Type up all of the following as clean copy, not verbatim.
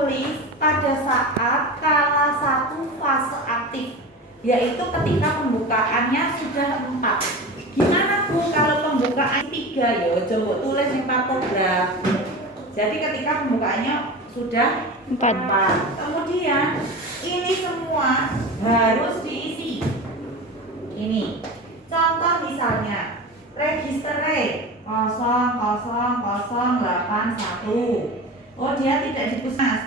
ditulis pada saat salah satu fase aktif, yaitu ketika pembukaannya sudah 4. Gimana Bu kalau pembukaan 3 ya? Coba tulis yang pantograf. Jadi ketika pembukaannya sudah 4. Kemudian ini semua harus diisi. Ini contoh misalnya register 00081. Oh, dia tidak dipusnas.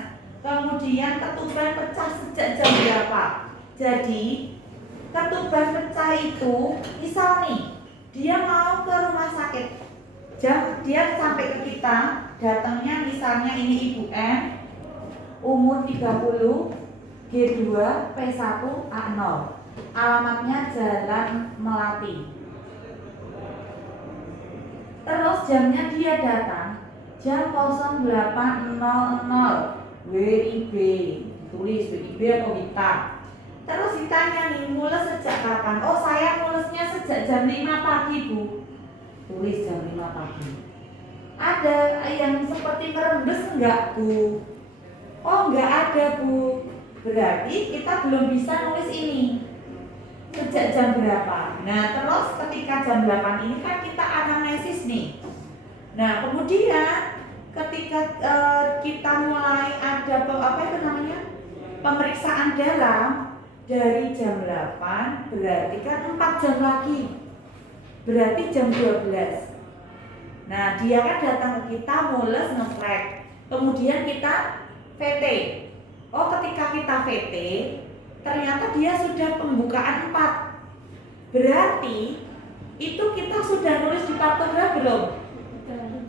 Kemudian ketuban pecah sejak jam berapa? Jadi ketuban pecah itu misal nih, dia mau ke rumah sakit, dia sampai ke kita, datangnya misalnya ini Ibu M, umur 30, G2, P1, A0, alamatnya Jalan Melati. Terus jamnya dia datang jam 08.00 WIB, tulis WIB atau Wita. Terus ditanya nih, mules sejak kapan? Oh, saya mulesnya sejak jam 5 pagi Bu. Tulis jam 5 pagi. Ada yang seperti merembes enggak Bu? Oh, enggak ada Bu. Berarti kita belum bisa nulis ini sejak jam berapa. Nah, terus ketika jam 8 ini kan kita anamnesis nih. Nah, kemudian ketika kita mulai ada pemeriksaan dalam dari jam 8, berarti kan 4 jam lagi. Berarti jam 12. Nah, dia kan datang ke kita mules ngefrek. Kemudian kita VT. Oh, ketika kita VT, ternyata dia sudah pembukaan 4. Berarti itu kita sudah nulis di pantograf belum?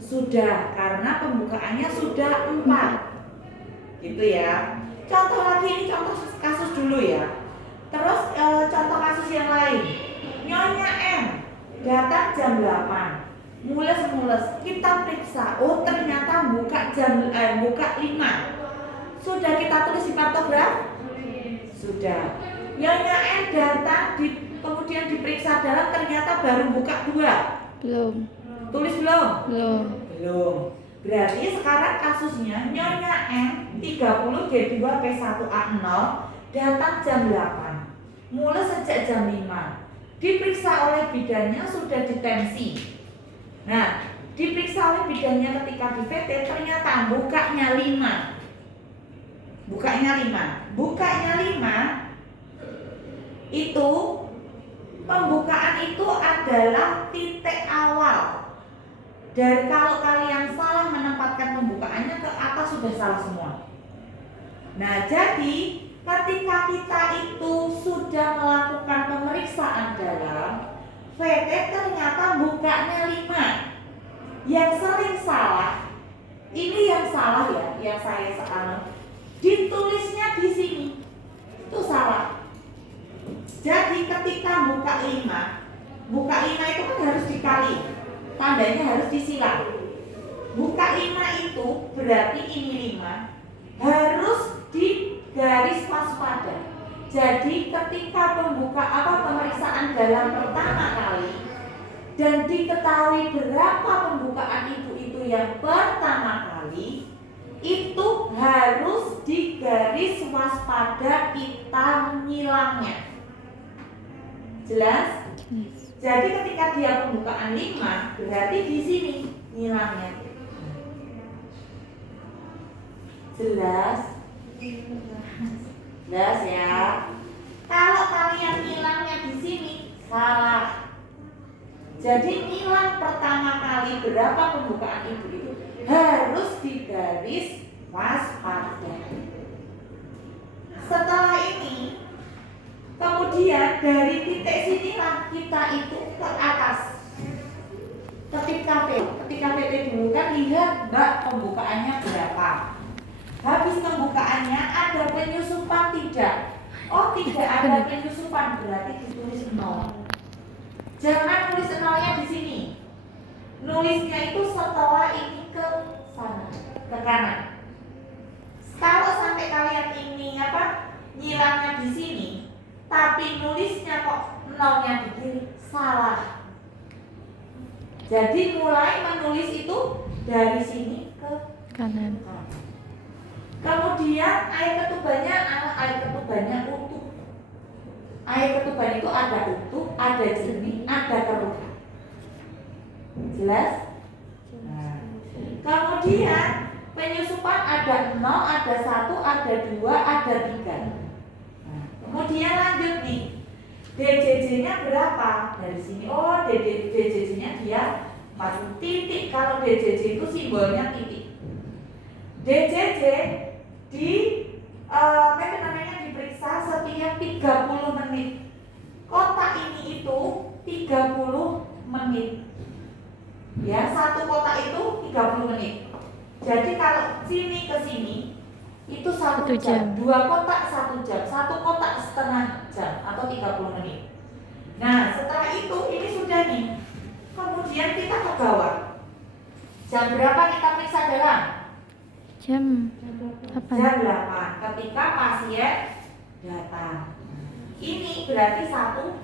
Sudah, karena pembukaannya sudah 4. Gitu ya. Contoh lagi, ini contoh kasus dulu ya. Terus contoh kasus yang lain. Nyonya M datang jam 8. Mules, kita periksa. Oh, ternyata buka 5. Sudah kita tulis di pantograf? Sudah. Nyonya M datang kemudian diperiksa dalam, ternyata baru buka 2. Belum. Tulis belum? Belum. Berarti sekarang kasusnya Nyonya M 30 G2 P1 A0 datang jam 8. Mulai sejak jam 5. Diperiksa oleh bidannya sudah ditensi. Nah, diperiksa oleh bidannya ketika di VT ternyata bukanya 5. Bukanya 5 itu pembukaan itu adalah titik awal. Dan kalau kalian salah menempatkan pembukaannya, ke atas sudah salah semua. Nah, jadi ketika kita itu sudah melakukan pemeriksaan dalam, VT ternyata bukanya 5. Yang sering salah, ini yang salah ya, yang saya sekarang ditulisnya di sini itu salah. Jadi ketika buka 5 itu kan harus dikali, tandanya harus disilang. Buka 5 itu berarti ini 5 harus di garis waspada. Jadi ketika pemeriksaan dalam pertama kali dan diketahui berapa pembukaan ibu itu yang pertama kali, itu harus di garis waspada kita nyilangnya. Jelas? Jadi ketika dia pembukaan 5, berarti di sini nyilangnya. Jelas? Jelas ya. Kalau kalian nyilangnya di sini salah. Jadi ngilang pertama kali berapa pembukaan ibu itu harus di garis waspada. Setelah ini, kemudian dari titik sinilah kita itu ke atas. Ketika PT dulu kan lihat Mbak pembukaannya berapa. Habis pembukaannya ada penyusupan tidak? Oh, tidak ada penyusupan, berarti ditulis 0. Jangan tulis 0-nya di sini. Nulisnya itu setelah ini ke sana, ke kanan. Kalau sampai kalian ini nyilangnya di sini, tapi nulisnya kok 0-nya di kiri, salah. Jadi mulai menulis itu dari sini ke Kanan. Kemudian Kemudian air ketubannya utuh. Air ketuban itu ada utuh, ada jernih, ada keruh. Jelas? Nah, kemudian penyusupan ada 0, ada 1, ada 2, ada 3. Nah, kemudian lanjut nih. DJJ-nya berapa? Dari sini, oh DJJ-nya dia 4 titik. Kalau DJJ itu simbolnya titik. DJJ diperiksa setiap 30 menit. Kotak ini itu 30 menit. Ya, satu kotak itu 30 menit. Jadi kalau sini ke sini itu 1 jam. 2 kotak 1 jam. 1 kotak setengah jam atau 30 menit. Nah, setelah itu ini sudah nih. Kemudian kita ke bawah. Jam berapa kita periksa darah? Jam 8. Jam 8 ketika pasien datang. Ini berarti 1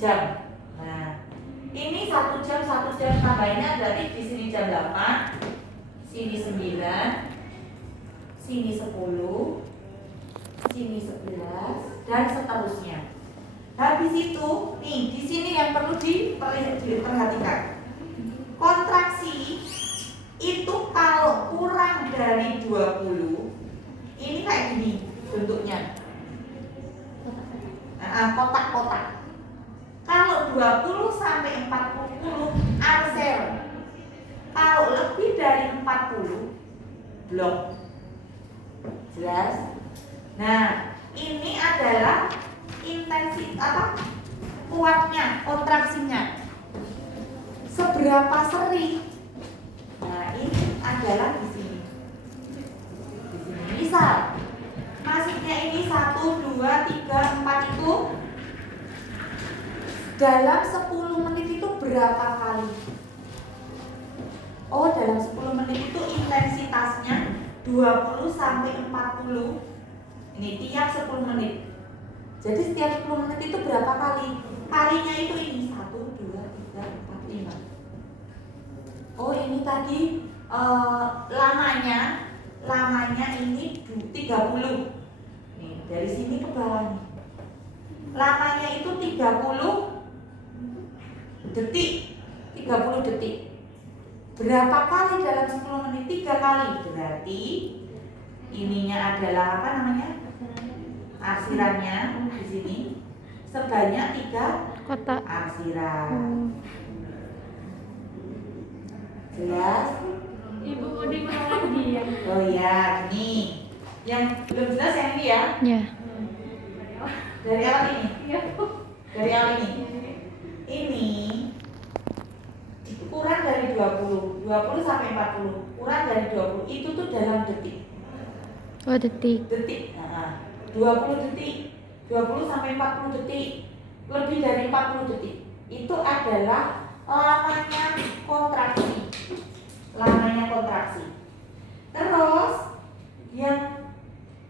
jam. Nah, ini 1 jam tambahnya berarti di sini jam 8, sini 9, sini 10, sini 11 dan seterusnya. Habis itu, nih di sini yang perlu diperhatikan. Kontraksi itu kalau kurang dari 20, ini kayak gini bentuknya. Kotak-kotak. Kalau 20 sampai 40 arsel. Kalau lebih dari 40 blok. Jelas? Nah, ini adalah kuatnya, kontraksinya. Seberapa sering? Nah, ini adalah di sini. Di sini. Misal, masuknya ini 1, 2, 3, 4 itu dalam 10 menit itu berapa kali? Oh, dalam 10 menit itu intensitasnya 20 sampai 40. Ini tiap 10 menit. Jadi setiap 10 menit itu berapa kali? Kalinya itu ini 1, 2, 3, 4, 5. Oh, ini tadi lamanya ini 30. Nih, dari sini ke bawah nih. Lamanya itu 30 detik. 30 detik. Berapa kali dalam 10 menit? 3 kali. Berarti ininya adalah apa namanya? Arsirannya di sini sebanyak 3 Kotak. arsiran. Jelas? Ibu mau diulang lagi ya? Oh ya, ini yang belum jelas yang ini ya. Ya. Dari awal ini. Iya. Dari awal ini. Ini kurang dari 20 sampai 40. Kurang dari 20 itu tuh dalam detik. Oh, detik. Detik. 20 detik, 20 sampai 40 detik, lebih dari 40 detik. Itu adalah lamanya kontraksi. Lamanya kontraksi. Terus yang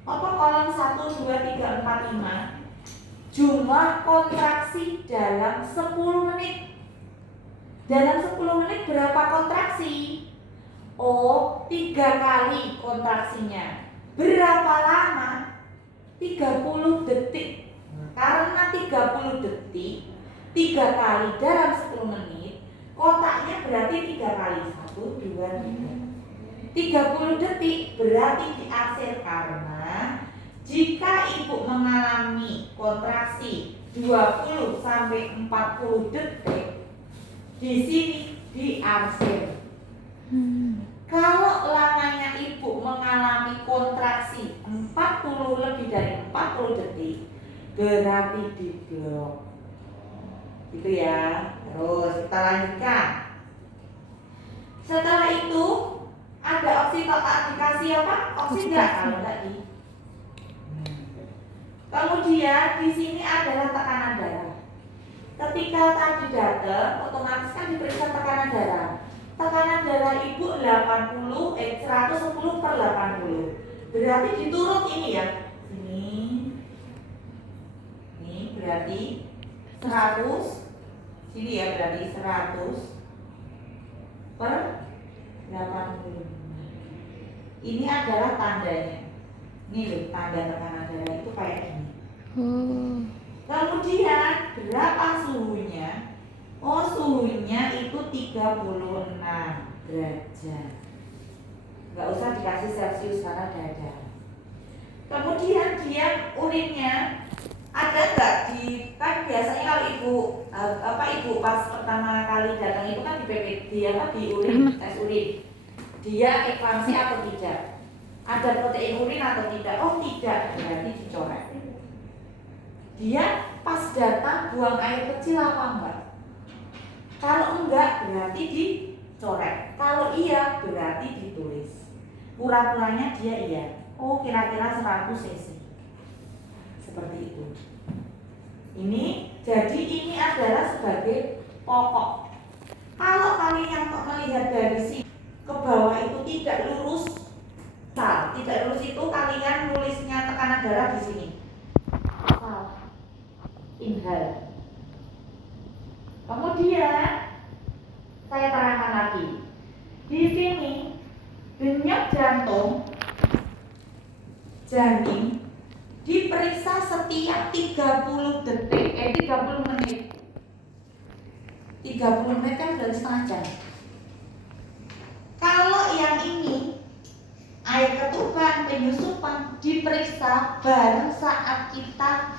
kolom 1, 2, 3, 4, 5 jumlah kontraksi dalam 10 menit. Dalam 10 menit berapa kontraksi? Oh, 3 kali kontraksinya. Berapa lama? 30 detik. Karena 30 detik 3 kali dalam 10 menit, kotaknya berarti 3 kali. 1, 2, 3. 30 detik berarti diarsir karena jika ibu mengalami kontraksi 20 sampai 40 detik, di sini diarsir. Kalau lamanya ibu mengalami kontraksi 40 lebih dari 40 detik, berarti di blok. Gitu ya. Terus kita lanjutkan. Setelah itu ada opsi total dikasih apa? Oksigen kalau tadi. Kemudian di sini adalah tekanan darah. Ketika tadi datang, otomatis kan diperiksa tekanan darah. Tekanan darah ibu 110/80. Berarti diturun ini ya. Ini berarti 100. Sini ya berarti 100/80. Ini adalah tandanya. Ini loh tanda tekanan darah itu kayak gini. Oh. Kemudian berapa suhunya? Oh, suhunya itu 36 derajat. Nggak usah dikasih Celcius karena udah ada. Kemudian dia urinnya ada nggak di, kan biasanya kalau ibu pas pertama kali datang itu kan di PPD di urin, tes urin. Dia eklamsi atau tidak? Ada protein urin atau tidak? Oh tidak, berarti dicoret. Dia pas datang buang air kecil apa enggak? Kalau enggak berarti dicoret. Kalau iya berarti ditulis. Pura-puranya dia iya. Oh kira-kira 100 cc. Seperti itu. Jadi ini adalah sebagai pokok. Kalau kalian melihat dari sini ke bawah itu tidak lurus, tidak lurus itu kalian nulisnya tekanan darah di sini. Inhal. Kemudian saya terangkan lagi. Di sini denyut jantung janin diperiksa setiap 30 detik, 30 menit. 30 menit kan berarti setengah jam. Kalau yang ini air ketuban, penyusupan diperiksa bareng saat kita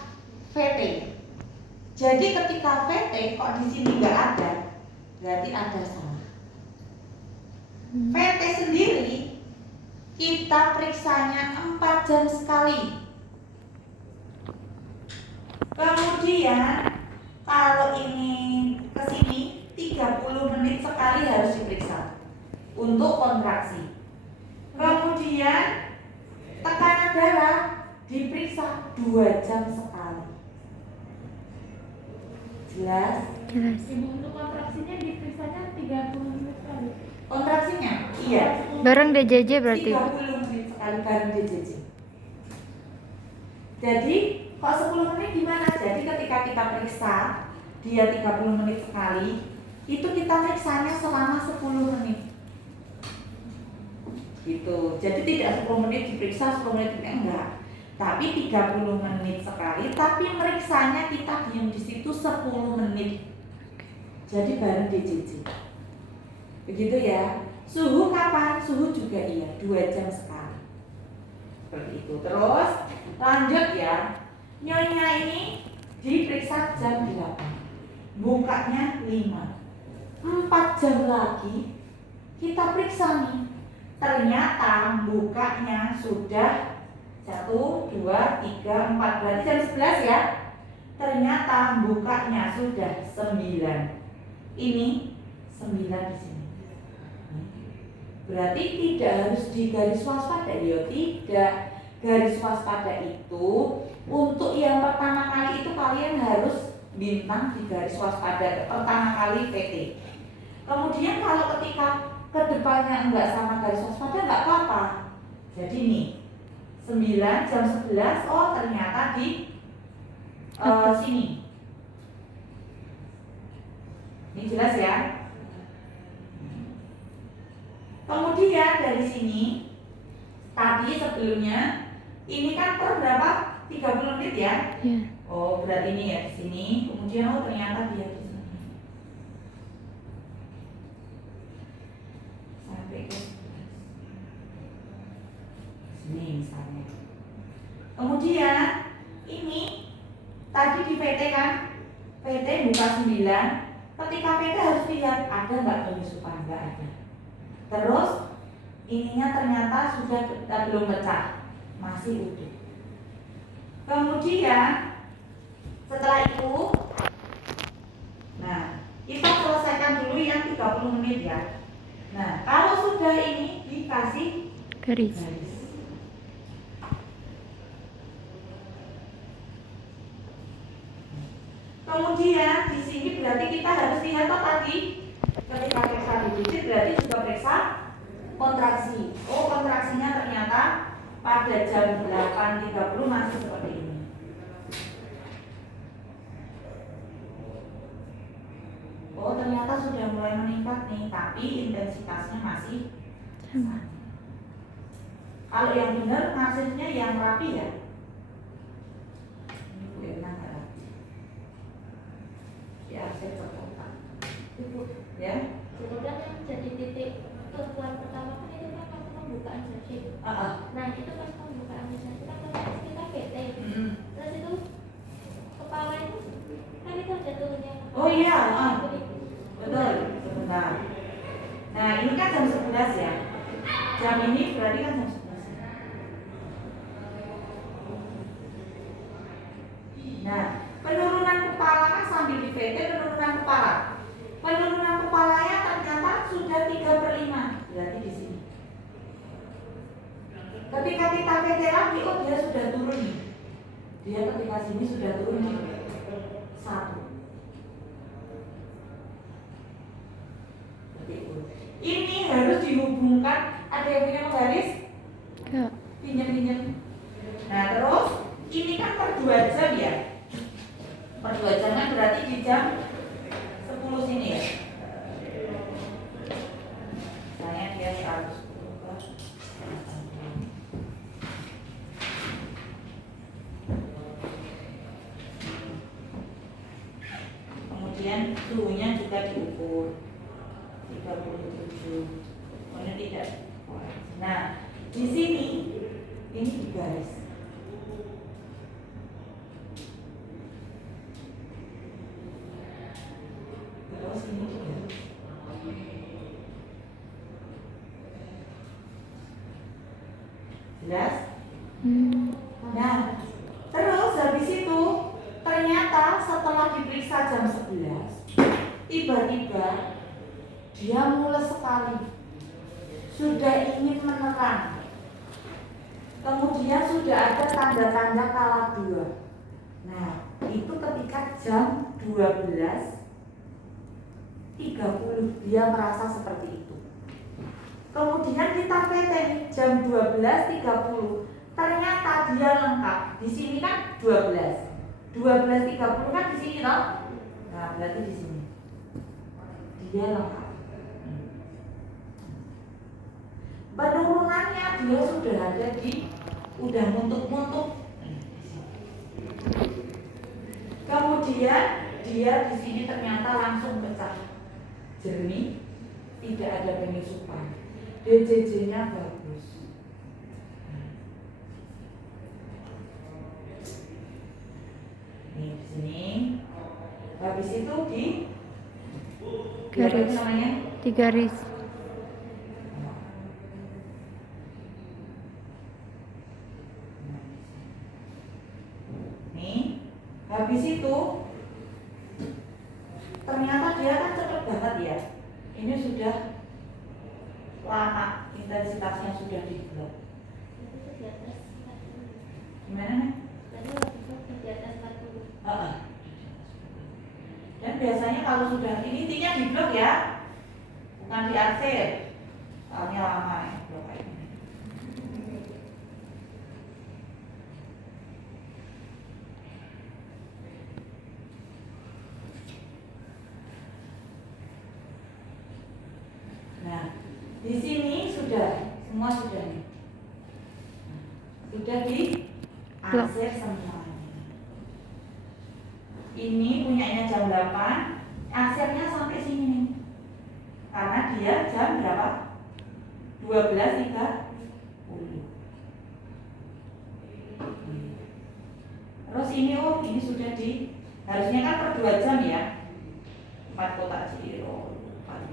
VT. Jadi ketika VT kok di sini nggak ada, berarti ada salah. VT sendiri kita periksanya 4 jam sekali. Kemudian kalau ini ke sini 30 menit sekali harus diperiksa untuk kontraksi. Kemudian tekanan darah diperiksa 2 jam sekali. Jelas? Jelas. Ibu untuk kontraksinya diperiksanya 30 menit sekali. Kontraksinya? Iya. Bareng DJJ berarti. 30 menit sekali bareng DJJ. Jadi kok 10 menit gimana? Jadi ketika kita periksa dia 30 menit sekali, itu kita periksanya selama 10 menit. Gitu. Jadi tidak 10 menit diperiksa, 10 menit enggak. Tapi 30 menit sekali, tapi meriksanya kita diam di situ 10 menit. Jadi bareng DJJ. Begitu ya. Suhu kapan? Suhu juga iya, 2 jam sekali. Seperti itu. Terus lanjut ya. Nyonya ini diperiksa jam 8. Bukanya 5. 4 jam lagi kita periksa nih. Ternyata bukanya sudah 1, 2, 3, 4, berarti jam 11 ya. Ternyata bukanya sudah 9. Ini 9 di sini. Berarti tidak harus di garis waspada ya, tidak. Garis waspada itu untuk yang pertama kali itu kalian harus bintang di garis waspada pertama kali PT. Kemudian kalau ketika kedepannya enggak sama garis waspada enggak apa-apa. Jadi nih 9 jam 11, oh ternyata di sini. Ini jelas ya. Kemudian dari sini tadi sebelumnya ini kan per berapa? 30 menit ya? Ya. Oh, berarti ini ya di sini. Kemudian oh ternyata dia di sini. Sampai ke sini misalnya. Kemudian ini tadi di PT kan? PT buka 9. Ketika PT harus lihat ada nggak penyusupan, nggak ada. Terus ininya ternyata sudah belum pecah, masih utuh. Kemudian setelah itu, nah kita selesaikan dulu yang 30 menit ya. Nah kalau sudah ini dikasih Garis. Kemudian di sini berarti kita harus lihat apa tadi? Ketika periksa digit berarti juga periksa kontraksi. Oh kontraksinya ternyata pada jam 8.30 masih seperti ini. Oh ternyata sudah mulai meningkat nih, tapi intensitasnya masih sama. Kalau yang benar ngasihnya yang rapi ya. Ini Bu Erna nggak rapi. Si arsip terkotak. Ibu, Ya. jadi kan yang jadi titik keluar pertama kan itu kan waktu pembukaan sesi. Nah itu pas pembukaan sesi kan kita PT. Terus itu kepala itu kan itu ada turunnya. Oh iya, Jadi, betul. Sebentar. Nah ini kan jam 11 ya. Jam ini berarti kan jam 11. Nah, penurunan kepala kan sambil di PT penurunan kepala. Penurunan kepalanya ternyata sudah 3/5. Berarti di sini. Ketika kita PT lagi, oh dia sudah turun nih. Dia ketika sini sudah turun nih. 1. Seperti itu. Ini harus dihubungkan. Ada yang punya penggaris? Ya. Pinjam. Nah terus ini kan per 2 jam ya. Per 2 jam kan berarti di jam 10 sini ya. Misalnya dia 110. Kemudian suhunya juga diukur 37. Oh, ini tidak. Nah, di sini ini digaris. Terus ini digaris. Jelas? Nah, terus habis itu ternyata setelah diperiksa jam 11, tiba-tiba dia mules sekali. Sudah ingin menerang. Kemudian sudah ada tanda-tanda kala 2. Nah, itu ketika jam 12.30 dia merasa seperti itu. Kemudian kita PT jam 12.30. Ternyata dia lengkap. Di sini kan 12. 12.30 kan di sini toh? Nah, berarti di sini. Dia lengkap. Penurunannya dia sudah ada udah muntuk-muntuk. Kemudian dia di sini ternyata langsung pecah, jernih, tidak ada penyusupan. DJJ-nya bagus. Nih di sini. Habis itu di Garis. namanya? 3 garis. Habis itu ternyata dia kan cepet banget ya. Ini sudah lama, intensitasnya sudah di blok. itu di atas 40. Gimana nih? Tadi waktu itu di atas 40. Dan biasanya kalau sudah ini intinya di blok ya, bukan di arsip. Soalnya lama ya blok kayak ini. Nah, di sini sudah semua sudah nih. Sudah di arsip semua. Ini punyanya jam 8, arsipnya sampai sini nih. Karena dia jam berapa? 12.30. Terus ini ini sudah di harusnya kan per 2 jam ya. 4 kotak zero, 4.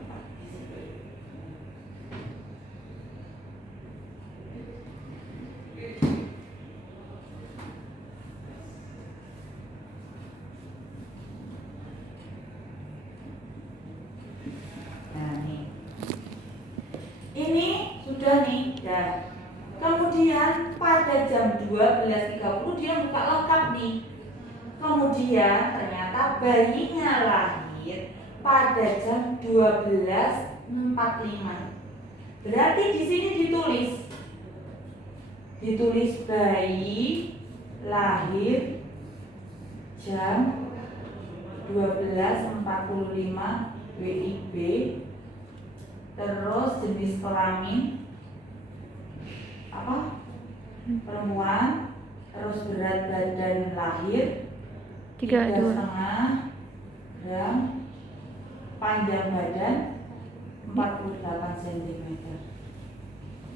Nah, nih. Ini sudah nih, dan kemudian pada jam 12.30 dia buka lengkap nih. Kemudian ternyata bayinya lahir pada jam 12.45. Berarti di sini ditulis bayi lahir jam 12.45 WIB, terus jenis kelamin apa? Perempuan, terus berat badan lahir 32. 3,5 gram, panjang badan 48 cm.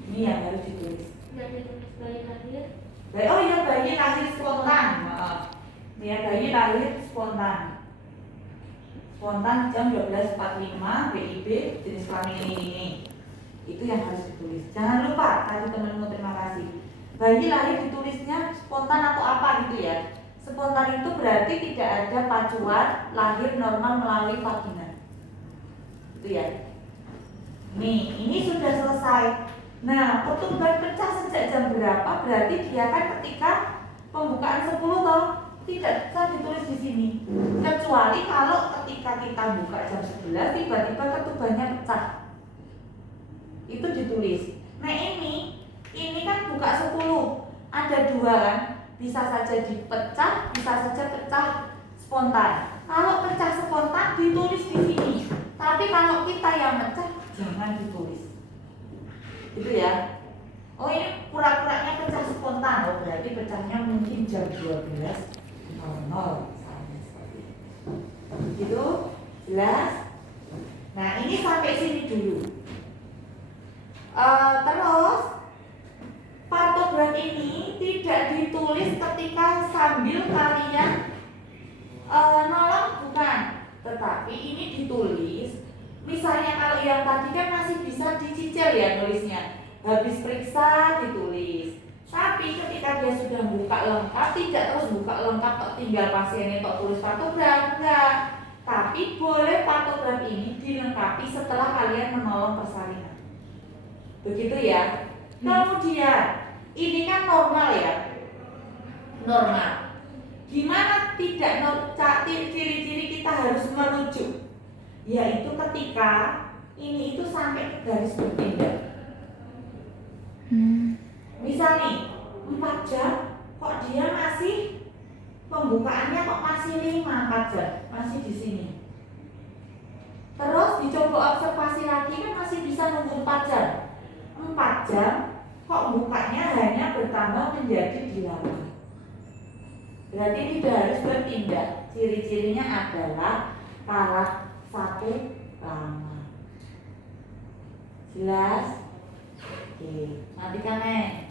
Ini yang harus ditulis. Nggak ditulis bayi lahir. Oh iya, bayi lahir spontan. Ini ya, bayi lahir spontan. Spontan jam 12.45 WIB jenis kelamin ini. Itu yang harus ditulis. Jangan lupa tadi temanmu, terima kasih. Bayi lahir ditulisnya spontan atau apa gitu ya. Spontan itu berarti tidak ada pacuan, lahir normal melalui vagina. Itu ya. Nih, ini sudah selesai. Nah, pertumbuhan pecah sejak jam berapa? Berarti dia kan ketika pembukaan 10 toh. Tidak bisa ditulis di sini. Kecuali kalau ketika kita buka jam 11 tiba-tiba ketubannya pecah. Itu ditulis. Nah, ini kan buka 10. Ada 2 kan? Bisa saja dipecah, bisa saja pecah spontan. Kalau pecah spontan ditulis di sini. Tapi kalau kita yang pecah jangan ditulis. Itu ya. Oh, ini pura-puranya pecah spontan. Oh, berarti pecahnya mungkin jam 12.00 misalnya seperti itu. Gitu? Jelas? Nah, ini sampai sini dulu. Terus partograf ini tidak ditulis ketika sambil kalian nolong, bukan, tetapi ini ditulis. Misalnya kalau yang tadi kan masih bisa dicicil ya nulisnya, habis periksa ditulis. Tapi ketika dia sudah buka lengkap, tidak terus buka lengkap kok tinggal pasiennya kok tulis partograf, enggak. Tapi boleh partograf ini dilengkapi setelah kalian menolong persalinan. Begitu ya. Kemudian ini kan normal ya. Normal. Gimana tidak ciri-ciri kita harus merujuk? Yaitu ketika ini itu sampai ke garis berpindah. Misal nih 4 jam kok dia masih pembukaannya kok masih 4 jam masih di sini. Terus dicoba observasi lagi kan masih bisa nunggu 4 jam. 4 jam kok bukanya hanya bertambah menjadi 8. Berarti tidak harus berpindah. Ciri-cirinya adalah parah sakit lama. Jelas? Oke, matikan nih.